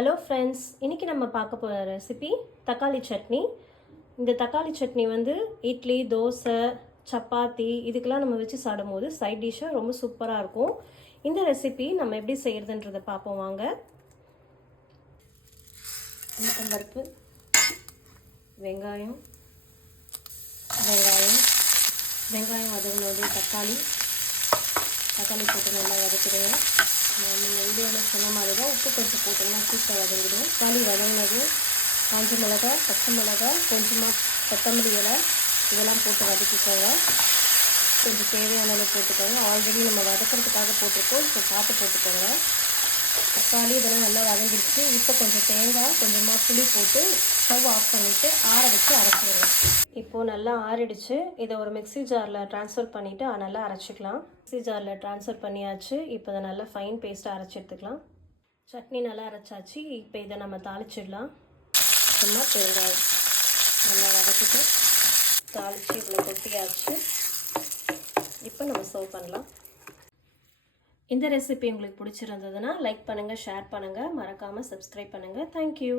Hello friends, இன்றைக்கி நம்ம பார்க்க போகிற ரெசிபி தக்காளி சட்னி. இந்த தக்காளி சட்னி வந்து இட்லி, தோசை, சப்பாத்தி இதுக்கெல்லாம் நம்ம வச்சு சாப்பிடும்போது சைட் டிஷ்ஷாக ரொம்ப சூப்பராக இருக்கும். இந்த ரெசிபி நம்ம எப்படி செய்கிறதுன்றதை பார்ப்போம் வாங்க. பருப்பு, வெங்காயம் வதங்கினோடே தக்காளி போட்டு நல்லா வதக்கிடுங்க. நம்ம வீடியோவில் சொன்ன மாதிரி தான் உப்பு கொஞ்சம் போட்டோம்னா சூப்பராக வதங்கிடும். தக்காளி வதங்கினது காஞ்ச மிளகாய், பச்சை மிளகாய், கொஞ்சமாக கொத்தமல்லி இலை இதெல்லாம் போட்டு வதக்கிக்கோங்க. கொஞ்சம் தேவையான அளவு போட்டுக்கோங்க. ஆல்ரெடி நம்ம வதக்கிறதுக்காக போட்டிருக்கோம், இப்போ பார்த்து போட்டுக்கோங்க. தக்காளி இதெல்லாம் நல்லா வதங்கிடுச்சு. இப்போ கொஞ்சம் தேங்காய், கொஞ்சமாக புளி போட்டு ஸ்டவ் ஆஃப் பண்ணிவிட்டு ஆற வச்சு அரைச்சிடுங்க. இப்போது நல்லா ஆறிடுச்சு. இதை ஒரு மிக்ஸி ஜாரில் ட்ரான்ஸ்ஃபர் பண்ணிவிட்டு நல்லா அரைச்சிக்கலாம். மிக்ஸி ஜாரில் ட்ரான்ஸ்ஃபர் பண்ணியாச்சு. இப்போ இதை நல்லா ஃபைன் பேஸ்ட்டாக அரைச்சி எடுத்துக்கலாம். சட்னி நல்லா அரைச்சாச்சு. இப்போ இதை நம்ம தாளிச்சிடலாம். சும்மா பெருங்காயம் நல்லா வதக்கிட்டு தாளித்து இவ்வளோ கொட்டியாச்சு. இப்போ நம்ம சர்வ் பண்ணலாம். இந்த ரெசிபி உங்களுக்கு பிடிச்சிருந்ததுன்னா லைக் பண்ணுங்கள், ஷேர் பண்ணுங்கள், மறக்காமல் சப்ஸ்கிரைப் பண்ணுங்கள். தேங்க்யூ.